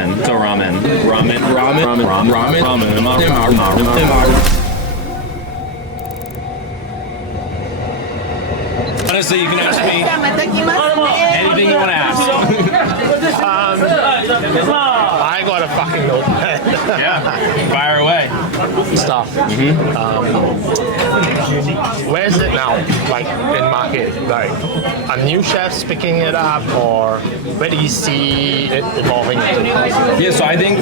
ramen. So ramen. Ramen. Honestly, you can ask me anything you want to ask. I got a fucking notepad. Yeah, fire away. Stuff. Where is it now? Like in market? Like a new chefs picking it up, or where do you see it evolving into? Yeah, so I think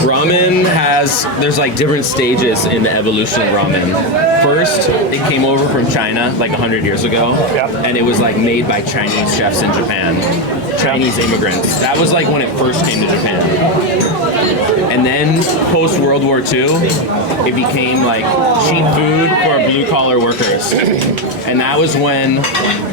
ramen there's like different stages in the evolution of ramen. First, it came over from China like 100 years ago, and it was like made by Chinese chefs in Japan, Chinese immigrants. That was like when it first came to Japan. And then post World War II, it became like cheap food for blue collar workers. And that was when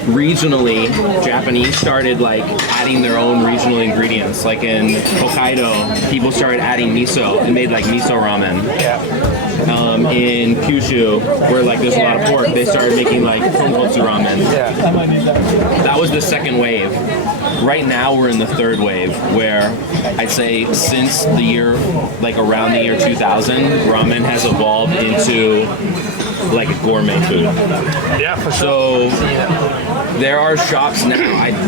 regionally Japanese started like adding their own regional ingredients. Like in Hokkaido, people started adding miso and made like miso ramen. In Kyushu, where like there's a lot of pork, they started making like tonkotsu ramen. That was the second wave. Right now we're in the third wave, where I'd say since the year, like around the year 2000, ramen has evolved into like a gourmet food. Yeah, for sure. So there are shops now,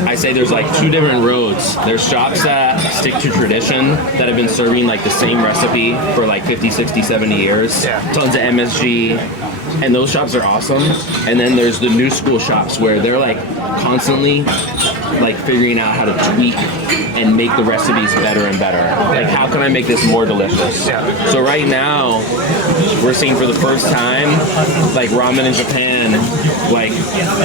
I say there's like two different roads. There's shops that stick to tradition, that have been serving like the same recipe for like 50, 60, 70 years. Tons of MSG, and those shops are awesome. And then there's the new school shops where they're like constantly like figuring out how to tweak and make the recipes better and better. Like, how can I make this more delicious? So right now, we're seeing for the first time, like ramen in Japan, like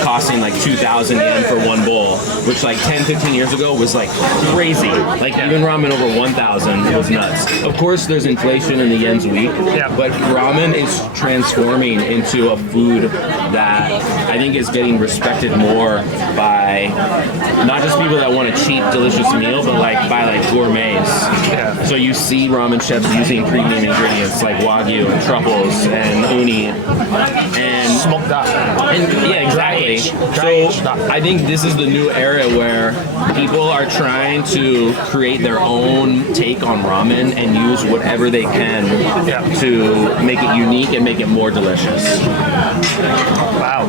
costing like 2,000 yen for one bowl, which like 10, 15 years ago was like crazy. Like even ramen over 1,000 was nuts. Of course, there's inflation and the yen's weak, but ramen is transforming into a food that I think is getting respected more by not just people that want a cheap, delicious meal, but like by like gourmets. So you see ramen chefs using premium ingredients like wagyu and truffles and uni and smoked up. Yeah, exactly. So I think this is the new era where people are trying to create their own take on ramen and use whatever they can to make it unique and make it more delicious. Wow.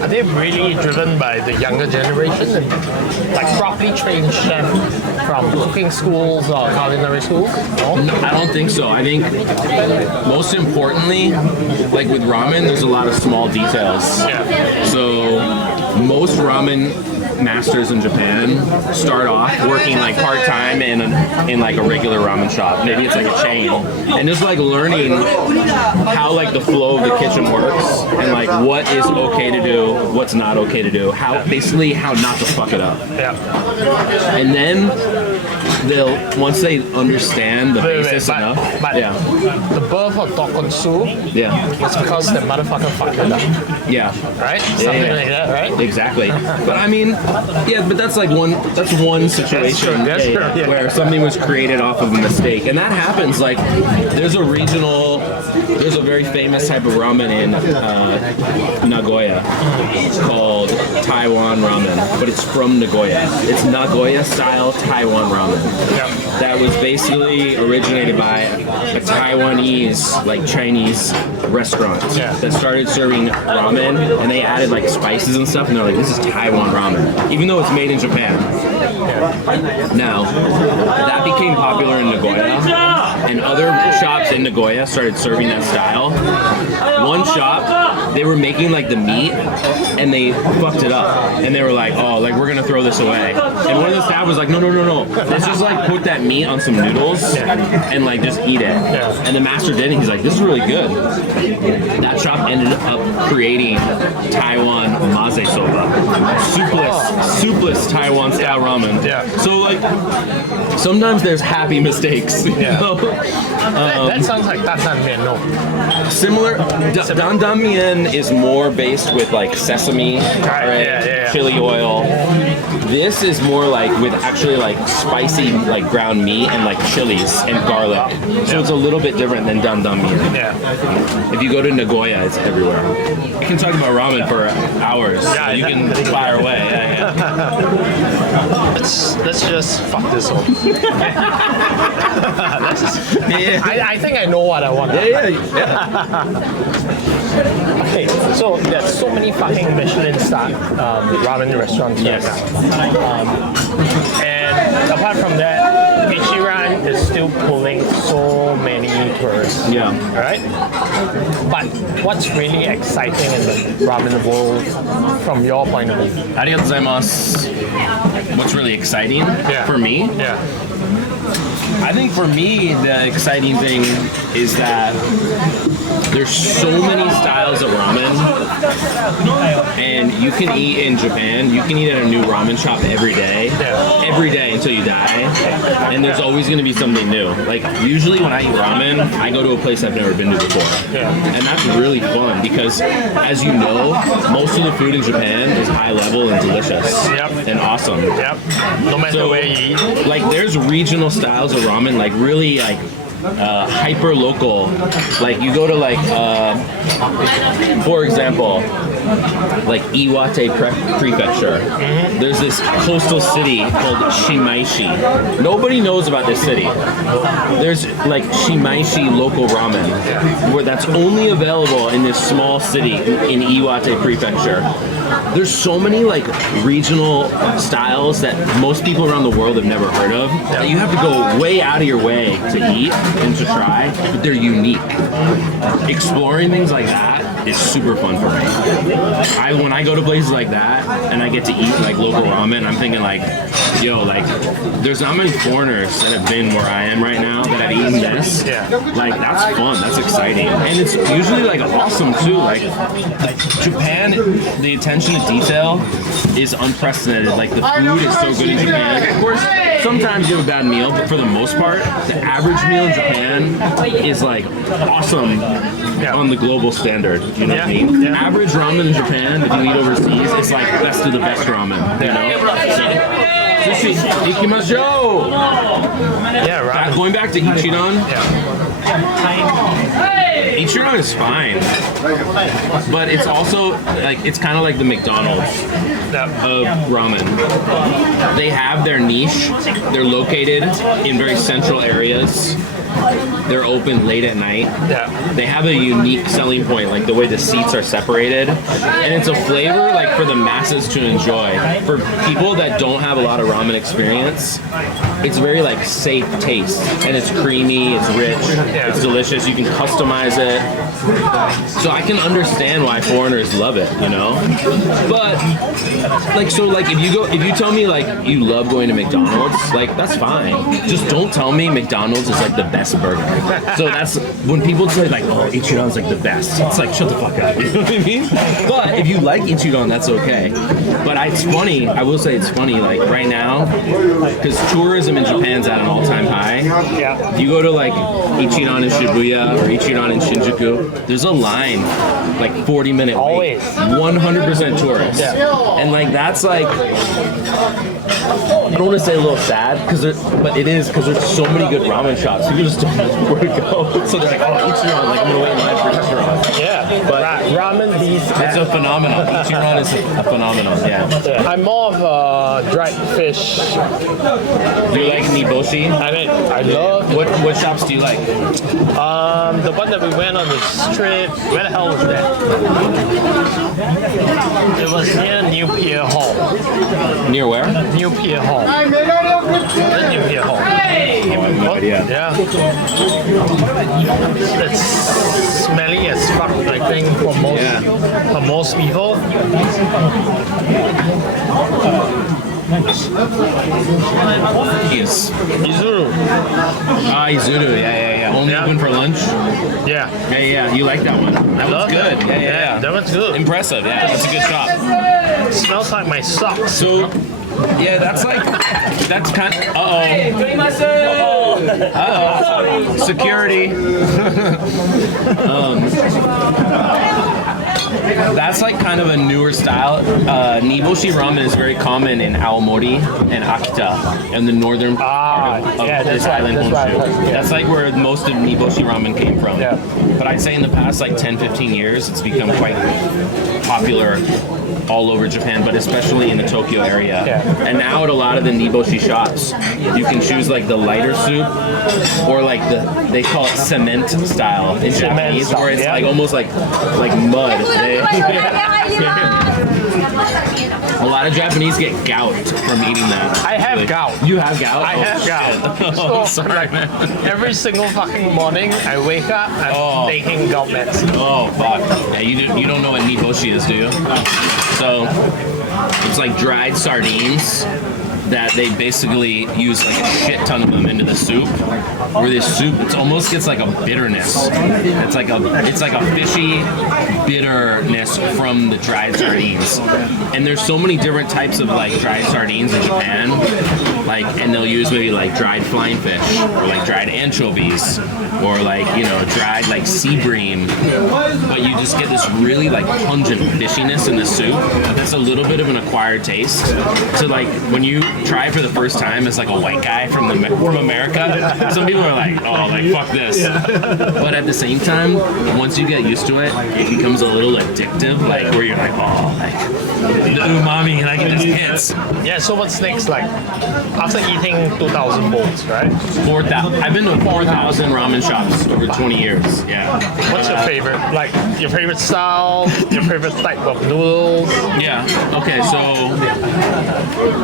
Are they really driven by the younger generation? Like properly trained chef from cooking schools or culinary schools? No? I don't think so. I think most importantly, like with ramen, there's a lot of small details. So most ramen masters in Japan start off working like part-time in like a regular ramen shop. Maybe it's like a chain. And just like learning how like the flow of the kitchen works and like what is okay to do, what's not okay to do, basically how not to fuck it up. And then once they understand the basis enough. The birth of tonkotsu was because the motherfucker fucked it up. Right? Something like that, right? Exactly. But I mean, but that's like one situation where something was created off of a mistake. And that happens, like, there's a very famous type of ramen in Nagoya called Taiwan ramen, but it's from Nagoya. It's Nagoya style Taiwan ramen. That was basically originated by a Taiwanese, like Chinese restaurant that started serving ramen, and they added like spices and stuff, and they're like, this is Taiwan ramen, even though it's made in Japan. Now, that became popular in Nagoya, and other shops in Nagoya started serving that style. One shop, they were making like the meat, and they fucked it up, and they were like, oh, like we're gonna throw this away. And one of the staff was like, no, let's just like put that meat on some noodles and like just eat it. And the master did, and he's like, this is really good. That shop ended up creating Taiwan maze soba, soupless Taiwan style ramen. So like sometimes there's happy mistakes. You know? That sounds like dandan mian, no? Similar. Dandan mian is more based with like sesame, chili oil. This is more like with actually like spicy like ground meat and like chilies and garlic. So it's a little bit different than dandan mian. If you go to Nagoya, it's everywhere. I can talk about ramen for hours. So you can fire away. let's just fuck this one. I think I know what I want. Yeah. Okay, so there's so many fucking Michelin star ramen restaurants right now. And apart from that, Ichiran is still pulling so many tourists. Yeah. Right? But what's really exciting in the ramen world from your point of view? Arigatou gozaimasu. What's really exciting for me? Yeah. I think for me, the exciting thing is that there's so many styles of ramen, and you can eat in Japan. You can eat at a new ramen shop every day until you die, and there's always going to be something new. Like usually when I eat ramen, I go to a place I've never been to before, and that's really fun because, as you know, most of the food in Japan is high level and delicious and awesome. Yep. No matter where you eat. Like there's regional styles of ramen, like really like hyper local. Like you go to like for example, like Iwate Prefecture. There's this coastal city called Shimaishi. Nobody knows about this city. There's like Shimaishi local ramen where that's only available in this small city in Iwate Prefecture. There's so many like regional styles that most people around the world have never heard of that you have to go way out of your way to eat and to try, but they're unique. Exploring things like that is super fun for me. When I go to places like that and I get to eat like local ramen, I'm thinking like, yo, like there's not many foreigners that have been where I am right now that have eaten this. Like that's fun, that's exciting, and it's usually like awesome too. Like Japan, the attention to detail is unprecedented. Like the food is so good in Japan. Of course, sometimes you have a bad meal, but for the most part, the average meal in Japan is like awesome on the global standard. You know what I mean? Average ramen in Japan, if you eat overseas, it's like best of the best ramen. You know? Sushi, ikimashou! Yeah, right. Going back to Ichiran. Ichiran is fine, but it's also like it's kind of like the McDonald's of ramen. They have their niche. They're located in very central areas. They're open late at night. They have a unique selling point, like the way the seats are separated, and it's a flavor like for the masses to enjoy. For people that don't have a lot of ramen experience, it's very like safe taste, and it's creamy, it's rich, it's delicious. You can customize it, so I can understand why foreigners love it, you know. But like, so like if you tell me like you love going to McDonald's, like that's fine. Just don't tell me McDonald's is like the best burger. So that's when people say like, oh, Ichiran's like the best. It's like, shut the fuck up. You know what I mean? But if you like Ichiran, that's okay. But it's funny. I will say it's funny. Like right now, because tourism in Japan's at an all-time high. You go to like Ichiran in Shibuya or Ichiran in Shinjuku. There's a line, like 40-minute wait. 100% tourists. And like that's like, I don't want to say a little sad, but it is because there's so many good ramen shops. People just don't know where to go. So they're like, oh, Ichiran, like I'm gonna wait in line for Ichiran. But Ramen Beast, it's a phenomenon. Ichiran is a phenomenon. I'm more of a dried fish. Do you like niboshi? I love. What shops do you like? The one that we went on the strip. Where the hell was that? It was near New Pier Hall. Near where? New Pier Hall. The New Pier Hall. I have no idea. It's smelly as fuck, I think, for most people. Izuru. Izuru, yeah. Only open for lunch? Yeah. You like that one? That one's good. Yeah. That one's good. Impressive, that's a good shop. It smells like my socks. So, yeah, that's kind of, uh-oh. Security. That's like kind of a newer style. Niboshi ramen is very common in Aomori and Akita and the northern part of this island Honshu. That's like where most of Niboshi ramen came from. Yeah. But I'd say in the past like 10, 15 years, it's become quite popular all over Japan, but especially in the Tokyo area. Yeah. And now at a lot of the niboshi shops, you can choose like the lighter soup or like they call it cement style in Japanese, style, where it's yeah. like almost like mud. A lot of Japanese get gout from eating that. I have gout. You have gout? I have gout. Oh, sorry, man. Every single fucking morning, I wake up and taking gout meds. Oh, fuck. Yeah, you don't know what niboshi is, do you? So, it's like dried sardines that they basically use like a shit ton of them into the soup. Where this soup, it almost gets like a bitterness. It's like a fishy bitterness from the dried sardines. And there's so many different types of like dried sardines in Japan. Like, and they'll use maybe like dried flying fish or like dried anchovies or like, you know, dried like sea bream. But you just get this really like pungent fishiness in the soup. That's a little bit of an acquired taste. So like when you try it for the first time as like a white guy from America, some people are like, oh, like fuck this. But at the same time, once you get used to it, it becomes a little addictive, like where you're like, oh, like the umami, like it just hits. Yeah, so what's next? Like, after eating 2,000 bowls, right? 4,000. I've been to 4,000 ramen shops over 20 years. Yeah. What's your favorite? Like, your favorite style, your favorite type of noodles? Yeah. Okay, so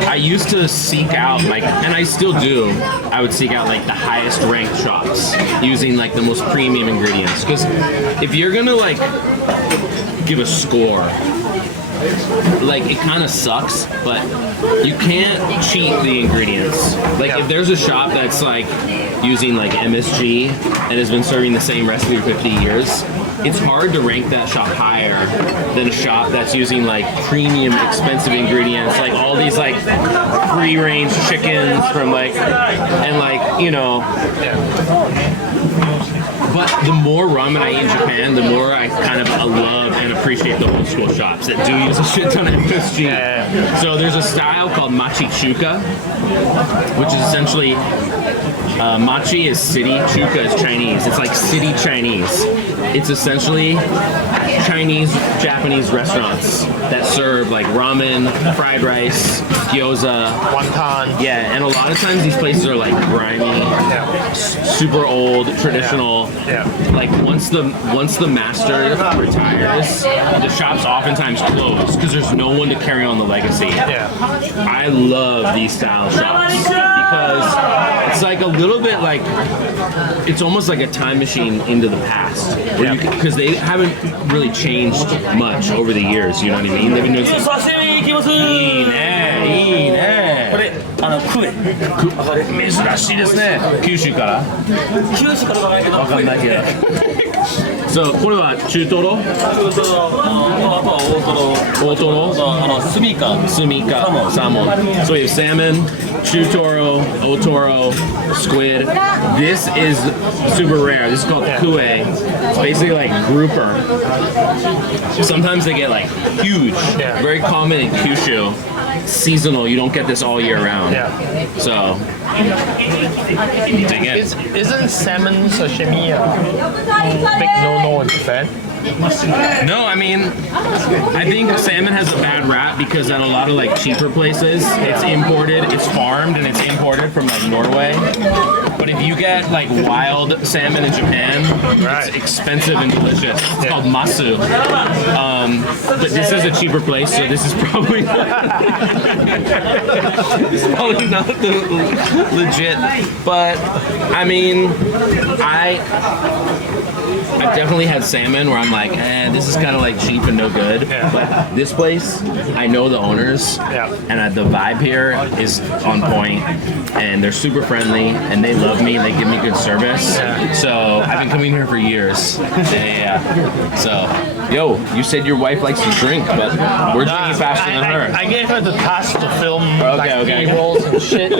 I used to seek out, like, and I still do, I would seek out, like, the highest ranked shops using, like, the most premium ingredients. Because if you're gonna, like, give a score, like, it kind of sucks, but you can't cheat the ingredients. Like, if there's a shop that's, like, using, like, MSG and has been serving the same recipe for 50 years, it's hard to rank that shop higher than a shop that's using, like, premium, expensive ingredients, like, all these, like, free-range chickens from, like, and, like, you know... But the more ramen I eat in Japan, the more I kind of love and appreciate the old school shops that do use a shit ton of MSG. Yeah. So there's a style called machi chuka, which is essentially machi is city, chuka is Chinese. It's like city Chinese. It's essentially Chinese, Japanese restaurants that serve like ramen, fried rice, gyoza, wonton. Yeah, and a lot of times these places are like grimy, super old, traditional. Yeah. Like once the master retires, the shops oftentimes close because there's no one to carry on the legacy. Yeah. I love these style shops because it's like a little bit like it's almost like a time machine into the past because they haven't really changed much over the years. You know what I mean? They've been doing some. これクエ珍しいですね。九州から？九州からわかんないけど。そう、これは中トロ？大トロ？スミカ、サーモン。So you have salmon, chutoro, otoro, squid. This is super rare. This is called kue. It's basically like grouper. Sometimes they get like huge. Very common in Kyushu. Seasonal. You don't get this all year round. Yeah. So, dig in. Isn't salmon sashimi a big no-no in Japan? No, I mean, I think salmon has a bad rap because at a lot of like cheaper places, it's imported, it's farmed, and it's imported from like Norway. But if you get like wild salmon in Japan, it's expensive and delicious. It's called masu. But this is a cheaper place, so this is probably it's probably not the legit. But I mean, I've definitely had salmon where I'm like, this is kind of like cheap and no good. But this place, I know the owners, and the vibe here is on point, and they're super friendly, and they love me, they give me good service. So I've been coming here for years. So, yo, you said your wife likes to drink, but we're drinking faster than her. I gave her the task to film B-rolls and shit,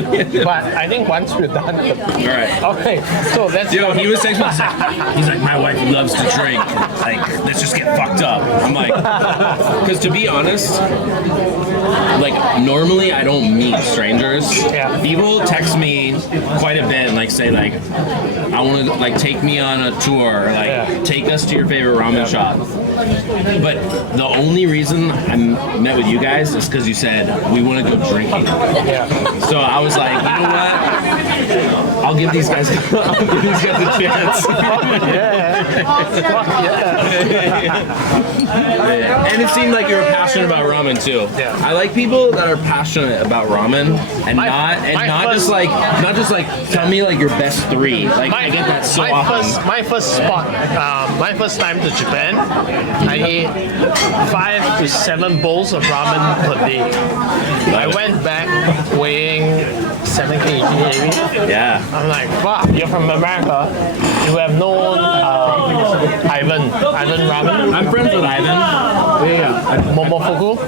but I think once we're done. All right. Okay, so that's... Yo, he was saying, he's like, my wife loves to drink. Like, let's just get fucked up. I'm like, because to be honest, like normally I don't meet strangers. Yeah. People text me quite a bit and like say like, I want to like take me on a tour, or, like take us to your favorite ramen shop. But the only reason I met with you guys is because you said we want to go drinking. Yeah. So I was like, you know what? I'll give these guys a chance. And it seemed like you were passionate about ramen too. Yeah. I like people that are passionate about ramen and not just like tell me like your best three. Like I get that so often. My first spot, my first time to Japan, I ate 5 to 7 bowls of ramen per day. I went back weighing 7 kg maybe. Yeah. I'm like, wow, you're from America. You have known Ivan Ramen. I'm friends with Ivan. Momofuku.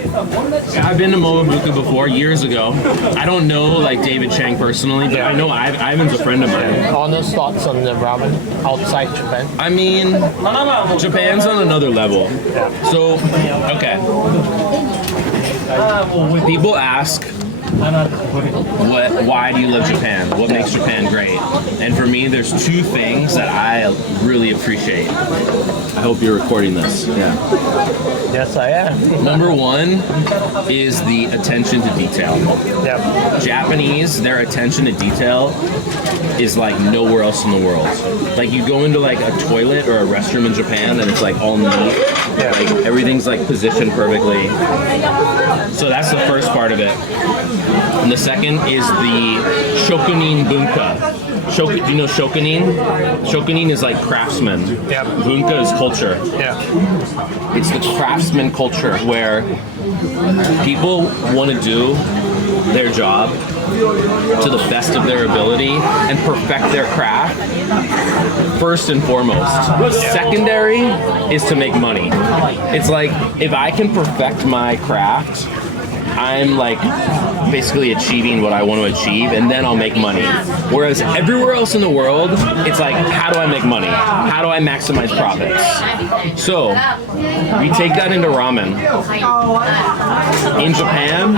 I've been to Momobuku before, years ago. I don't know like David Chang personally, but I know Ivan's a friend of mine. Honest thoughts on the ramen outside Japan? I mean, Japan's on another level. So, okay. People ask, why do you love Japan? What makes Japan great? And for me, there's 2 things that I really appreciate. I hope you're recording this. Yeah. Yes, I am. Number 1 is the attention to detail. Yep. Japanese, their attention to detail is like nowhere else in the world. Like you go into like a toilet or a restroom in Japan and it's like all neat. Like everything's like positioned perfectly. So that's the first part of it. And the second is the shokunin bunka. Do you know shokunin? Shokunin is like craftsman. Yep. Bunka is culture. Yeah. It's the craftsman culture where people want to do their job to the best of their ability and perfect their craft first and foremost. Secondary is to make money. It's like if I can perfect my craft, I'm like basically achieving what I want to achieve, and then I'll make money. Whereas everywhere else in the world, it's like, how do I make money? How do I maximize profits? So we take that into ramen. In Japan,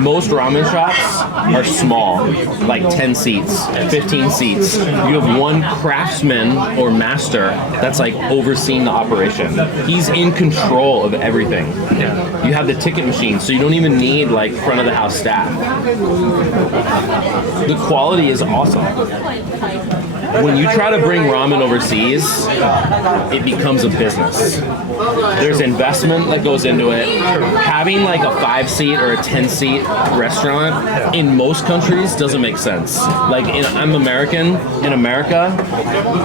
most ramen shops are small, like 10 seats, 15 seats. You have one craftsman or master that's like overseeing the operation. He's in control of everything. You have the ticket machine, so you don't even need like front of the house staff. The quality is awesome. When you try to bring ramen overseas, it becomes a business. There's investment that goes into it. Having like a 5-seat or a 10-seat restaurant in most countries doesn't make sense. Like I'm American. In America,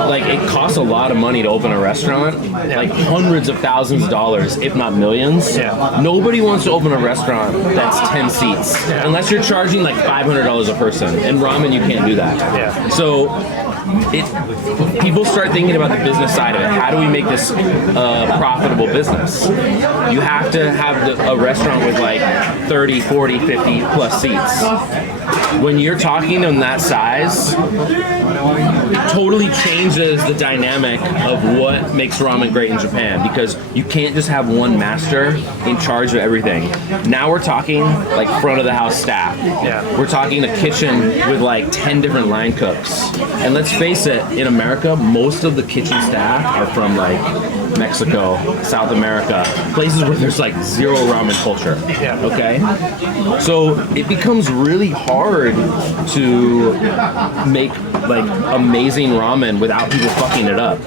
like it costs a lot of money to open a restaurant, like hundreds of thousands of dollars, if not millions. Nobody wants to open a restaurant that's 10 seats unless you're charging like $500 a person. In ramen, you can't do that. So people start thinking about the business side of it. How do we make this a profitable business? You have to have a restaurant with like 30, 40, 50 plus seats. When you're talking on that size, it totally changes the dynamic of what makes ramen great in Japan, because you can't just have one master in charge of everything. Now we're talking like front of the house staff. We're talking a kitchen with like 10 different line cooks. And let's face it, in America, most of the kitchen staff are from like Mexico, South America, places where there's like zero ramen culture. Okay? So it becomes really hard to make like amazing ramen without people fucking it up.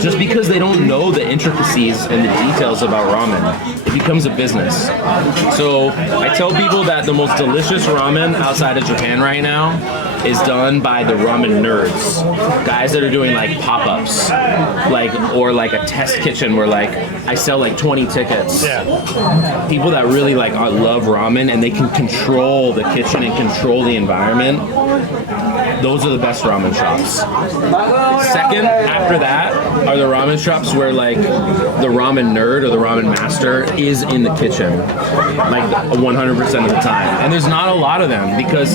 Just because they don't know the intricacies and the details about ramen, it becomes a business. So I tell people that the most delicious ramen outside of Japan right now is done by the ramen nerds, guys that are doing like pop-ups, like or like a test kitchen where like I sell like 20 tickets. People that really like love ramen and they can control the kitchen and control the environment. Those are the best ramen shops. Second, after that, are the ramen shops where like the ramen nerd or the ramen master is in the kitchen, like 100% of the time. And there's not a lot of them, because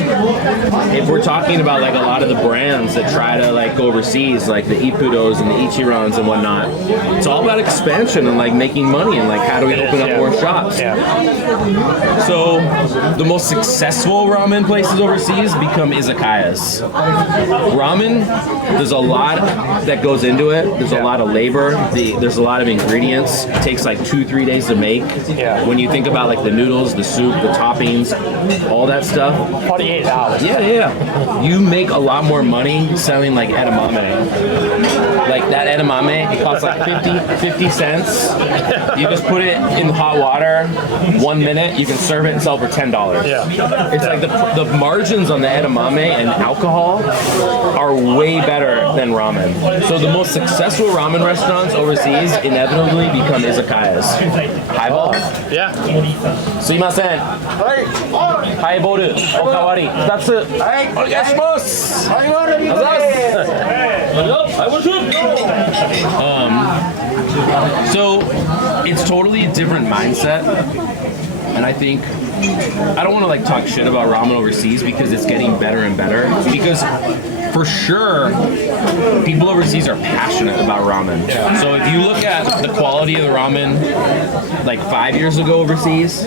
if we're talking talking about like a lot of the brands that try to like go overseas, like the Ippudos and the Ichirans and whatnot. It's all about expansion and like making money and like how do we open up more shops. So the most successful ramen places overseas become izakayas. Ramen, there's a lot that goes into it. There's a lot of labor. There's a lot of ingredients. It takes like 2-3 days to make. When you think about like the noodles, the soup, the toppings, all that stuff. 48 hours. Yeah. You make a lot more money selling like edamame. Like that edamame, it costs like 50 cents. You just put it in hot water, 1 minute, you can serve it and sell for $10. It's like the margins on the edamame and alcohol are way better than ramen. So the most successful ramen restaurants overseas inevitably become izakayas. Highball? Yeah. Sumimasen. Highball. Okawari. 2つ。お願いします。So it's totally a different mindset, and I think I don't want to like talk shit about ramen overseas because it's getting better and better. Because for sure, people overseas are passionate about ramen. So if you look at the quality of the ramen like 5 years ago overseas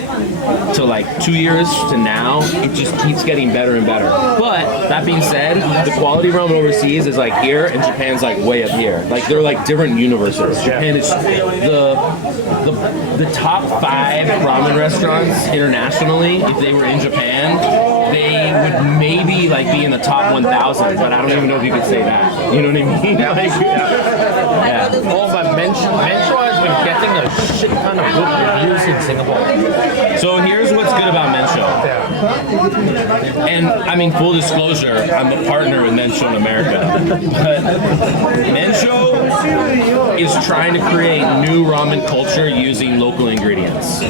to like 2 years to now, it just keeps getting better and better. But that being said, the quality of ramen overseas is like here and Japan's like way up here. Like they're like different universes. Japan is the top 5 ramen restaurants internationally. If they were in Japan, they would maybe like be in the top 1,000, but I don't even know if you could say that. You know what I mean? Oh, but Mencho has been getting a shit ton of good reviews in Singapore. So here's what's good about Mencho. And I mean, full disclosure, I'm a partner with Mencho in America. But Mencho is trying to create new ramen culture using local ingredients.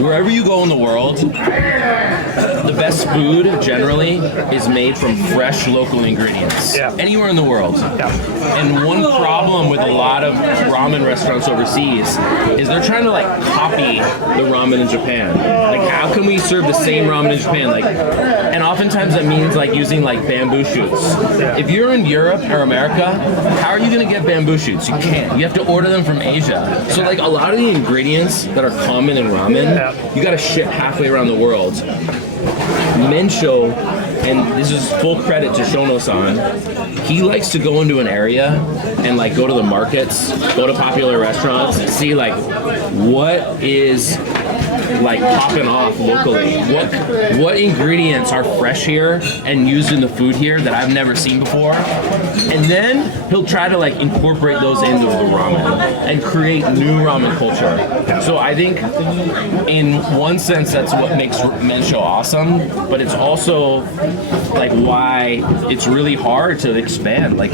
Wherever you go in the world, the best food generally is made from fresh local ingredients. Anywhere in the world. And one problem with a lot of ramen restaurants overseas is they're trying to like copy the ramen in Japan. Like how can we serve the same ramen in Japan? Like, and oftentimes that means like using like bamboo shoots. If you're in Europe or America, how are you gonna get bamboo shoots? You can't. You have to order them from Asia. So like a lot of the ingredients that are common in ramen, you gotta ship halfway around the world. Mencho, and this is full credit to Shono-san, he likes to go into an area and like go to the markets, go to popular restaurants, and see like what is like popping off locally. What ingredients are fresh here and used in the food here that I've never seen before, and then he'll try to like incorporate those into the ramen and create new ramen culture. So I think in one sense that's what makes Mencho awesome, but it's also like why it's really hard to expand. Like,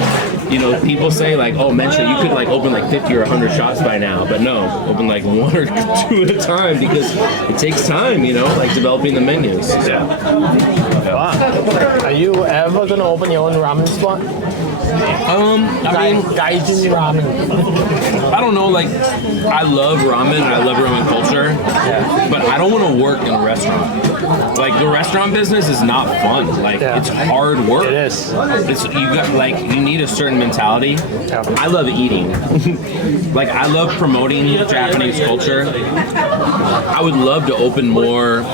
you know, people say like, oh, Mencho, you could like open like 50 or 100 shops by now, but no, open like 1 or 2 at a time because it takes time, you know, like developing the menus. Are you ever gonna open your own ramen spot? I mean, Gaijin ramen. I don't know, like, I love ramen, I love ramen culture, but I don't want to work in a restaurant. Like, the restaurant business is not fun. Like, it's hard work. It is. You need a certain mentality. I love eating. Like, I love promoting Japanese culture. I would love to open more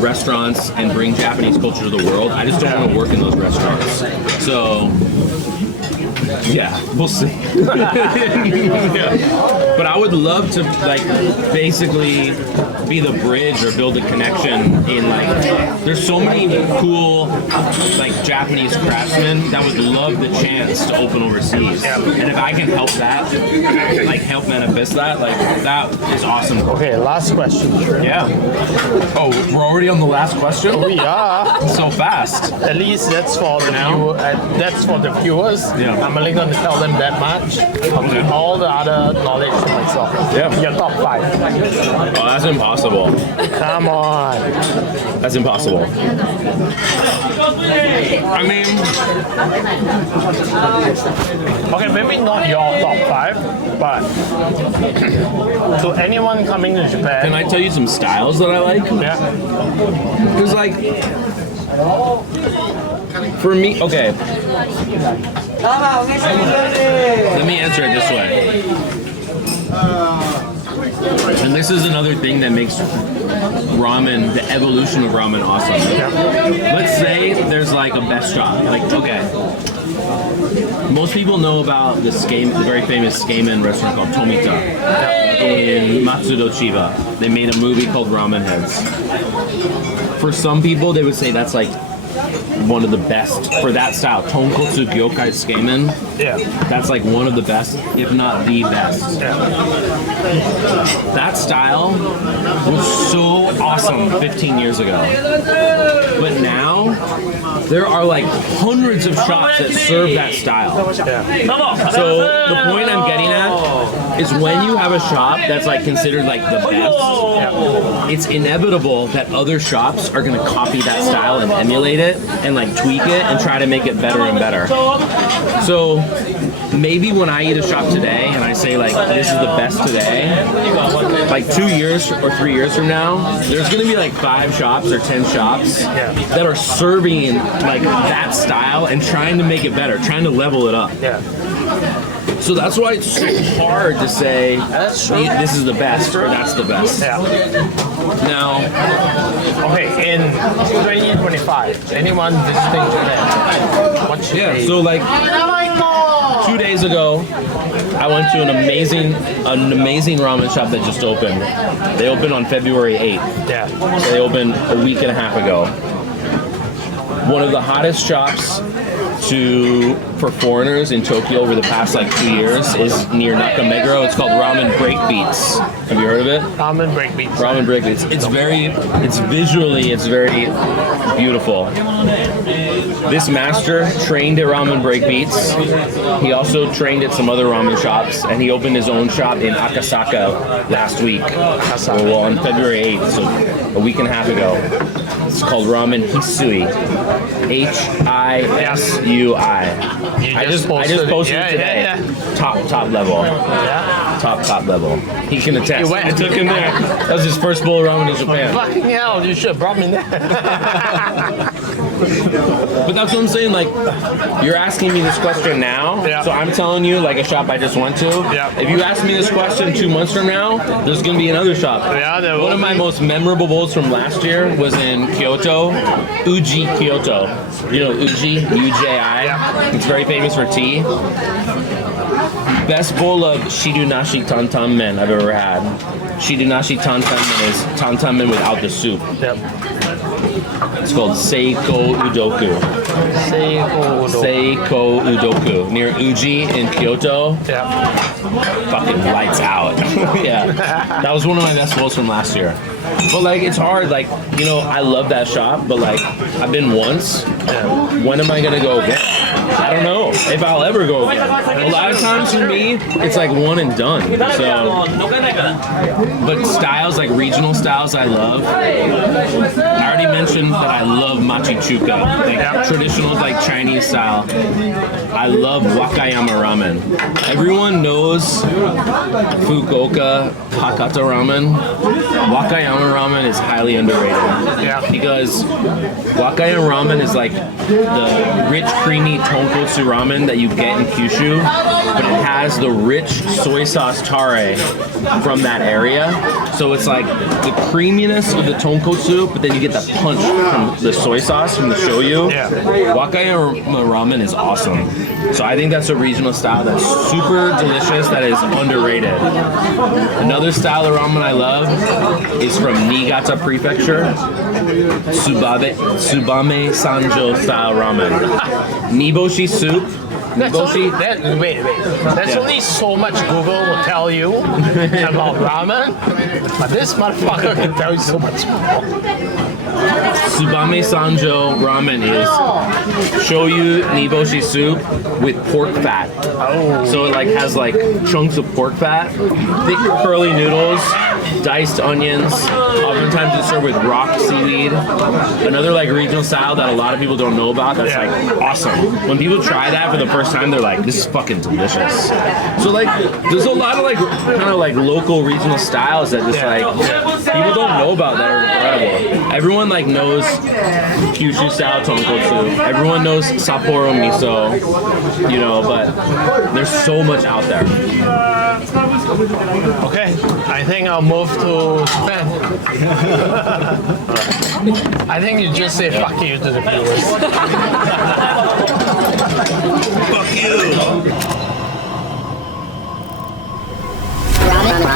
restaurants and bring Japanese culture to the world. I just don't want to work in those restaurants. So, yeah, we'll see. But I would love to, like, basically be the bridge or build a connection in, like, there's so many cool, like, Japanese craftsmen that would love the chance to open overseas. And if I can help that, like, help manifest that, like, that is awesome. Okay, last question. Yeah. Oh, we're already on the last question? We are. So fast. At least that's for the viewers. I'm only going to tell them that much. All the other knowledge to myself. Your top 5. Oh, that's impossible. Come on. That's impossible. I mean, okay, maybe not your top 5, but to anyone coming to Japan. Can I tell you some styles that I like? Yeah. Because, like, For me, okay. Let me answer it this way. And this is another thing that makes ramen, the evolution of ramen, awesome. Let's say there's like a best shop. Like, okay. Most people know about the very famous Skamen restaurant called Tomita in Matsudo Chiba. They made a movie called Ramen Heads. For some people, they would say that's like one of the best for that style. Tonkotsu Gyokai Skamen. Yeah. That's like one of the best, if not the best. Yeah. That style was so awesome 15 years ago. But now, there are like hundreds of shops that serve that style. Yeah. So the point I'm getting at is when you have a shop that's like considered like the best, it's inevitable that other shops are gonna copy that style and emulate it and like tweak it and try to make it better and better. So maybe when I eat a shop today and I say like this is the best today, like 2 years or 3 years from now, there's gonna be like 5 shops or 10 shops that are serving like that style and trying to make it better, trying to level it up. Yeah. So that's why it's so hard to say this is the best or that's the best. Yeah. Now, okay, in 2025, anyone visiting Japan, what should they... so like 2 days ago, I went to an amazing ramen shop that just opened. They opened on February 8th. Yeah. So they opened a week and a half ago. One of the hottest shops for foreigners in Tokyo over the past like 2 years is near Nakameguro. It's called Ramen Beast. Have you heard of it? Ramen Beast. Ramen Beast. It's very beautiful. This master trained at Ramen Beast. He also trained at some other ramen shops, and he opened his own shop in Akasaka last week. Well, on February 8th, so a week and a half ago. It's called Ramen Hisui. Hisui. I just posted it today. Yeah. Top level. Yeah. Top level. He can attest. went. I took him there. That was his first bowl of ramen in Japan. Fucking hell, you should have brought me there. But that's what I'm saying, like, you're asking me this question now, so I'm telling you, like, a shop I just went to. Yeah. If you ask me this question 2 months from now, there's going to be another shop. Yeah, one of my most memorable bowls from last year was in Kyoto, Uji Kyoto. You know Uji? UJI? Yeah. It's very famous for tea. Best bowl of shirunashi tantan men I've ever had. Shirunashi tantan men is tantan men without the soup. Yep. It's called Seiko Udoku. Seiko Udoku near Uji in Kyoto. Yeah. Fucking lights out. Yeah, that was one of my best bowls from last year. But like, it's hard. Like, you know, I love that shop, but like, I've been once. When am I gonna go again? I don't know if I'll ever go again. A lot of times for me, it's like one and done. So, but styles like regional styles, I love. I already mentioned that I love machichuka, like traditional like Chinese style. I love Wakayama ramen. Everyone knows Fukuoka Hakata ramen. Wakayama ramen is highly underrated. Yeah. Because Wakayama ramen is like the rich, creamy tonkotsu ramen that you get in Kyushu, but it has the rich soy sauce tare from that area. So it's like the creaminess of the tonkotsu, but then you get the punch from the soy sauce from the shoyu. Yeah. Wakayama ramen is awesome. So I think that's a regional style that's super delicious, that is underrated. Another style of ramen I love is from Niigata Prefecture. Tsubame Sanjo style ramen. Niboshi soup. Niboshi. Wait. There's only so much Google will tell you about ramen, but this motherfucker can tell you so much more. Tsubame Sanjo ramen is shoyu niboshi soup with pork fat. Oh. So it like has like chunks of pork fat, thick curly noodles, diced onions. Oftentimes it's served with rock seaweed. Another like regional style that a lot of people don't know about that's like awesome. When people try that for the first time, they're like, this is fucking delicious. So like there's a lot of like kind of like local regional styles that just like people don't know about that are incredible. Everyone everyone like knows Kyushu style tonkotsu. Everyone knows Sapporo miso, you know, but there's so much out there. Okay, I think I'll move to Japan. I think you just say fuck you to the viewers. Fuck you. Ramen